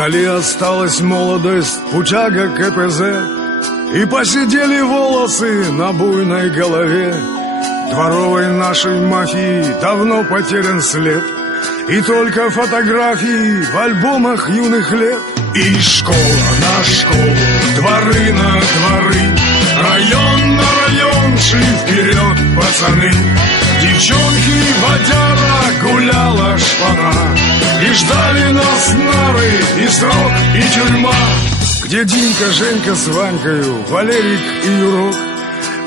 Вдали осталась молодость, путяга КПЗ, и посидели волосы на буйной голове. Дворовой нашей мафии давно потерян след, и только фотографии в альбомах юных лет. И школа на школу, дворы на дворы, район на район шли вперед пацаны. Девчонки водяра, гуляла шпана, и ждали нас нары, и срок, и тюрьма. Где Димка, Женька с Ванькою, Валерик и Юрок,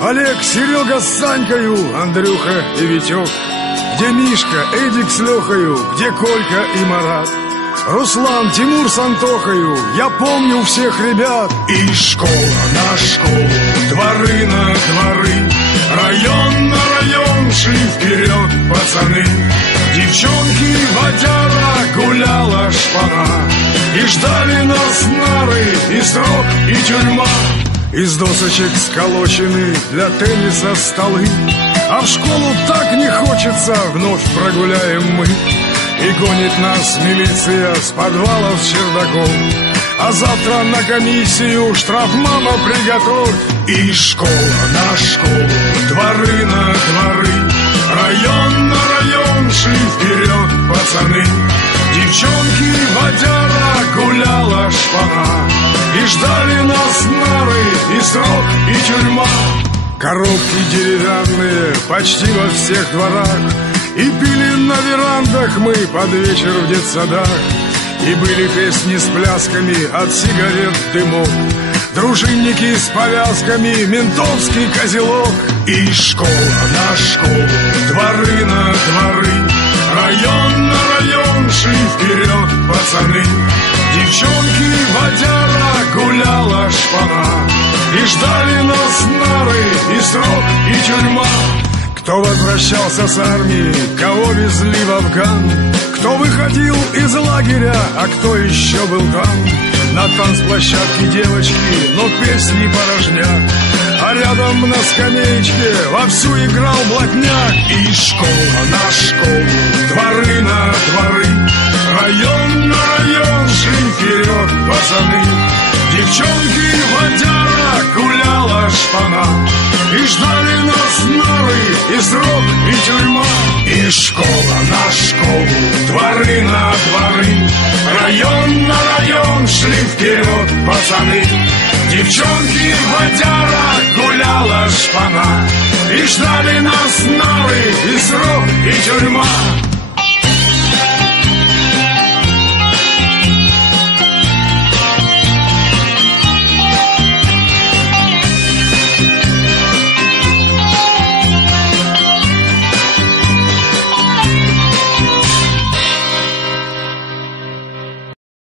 Олег, Серега с Санькою, Андрюха и Витек. Где Мишка, Эдик с Лехою, где Колька и Марат, Руслан, Тимур с Антохою, я помню всех ребят. И школа на школу, дворы на дворы, район на район шли вперед пацаны. Девчонки водяра, гуляла шпана, и ждали нас нары, и срок, и тюрьма. Из досочек сколочены для тенниса столы, а в школу так не хочется, вновь прогуляем мы. И гонит нас милиция с подвалов, с чердаков, а завтра на комиссию штрафмама приготовь. И школа на школу, дворы на дворы, район на район шли вперед пацаны. Девчонки водяра, гуляла шпана, и ждали нас нары, и срок, и тюрьма. Коробки деревянные почти во всех дворах, и пили на верандах мы под вечер в детсадах. И были песни с плясками от сигарет дымок, дружинники с повязками, ментовский козелок. И школа на школу, дворы на дворы, район на район шли вперед пацаны. Девчонки водяра, гуляла шпана, и ждали нас нары, и срок, и тюрьма. Кто возвращался с армии, кого везли в Афган, кто выходил из лагеря, а кто еще был там. На танцплощадке девочки, но песни порожняк, а рядом на скамеечке вовсю играл блатняк. И школа на школу, дворы на дворы, район на район шли вперед пацаны. Девчонки водяра, гуляла шпана, и ждали нас нары, и срок, и тюрьма. И школа на школу, дворы на дворы, район на район шли вперед пацаны. Девчонки водяра, гуляла шпана, и ждали нас нары, и срок, и тюрьма.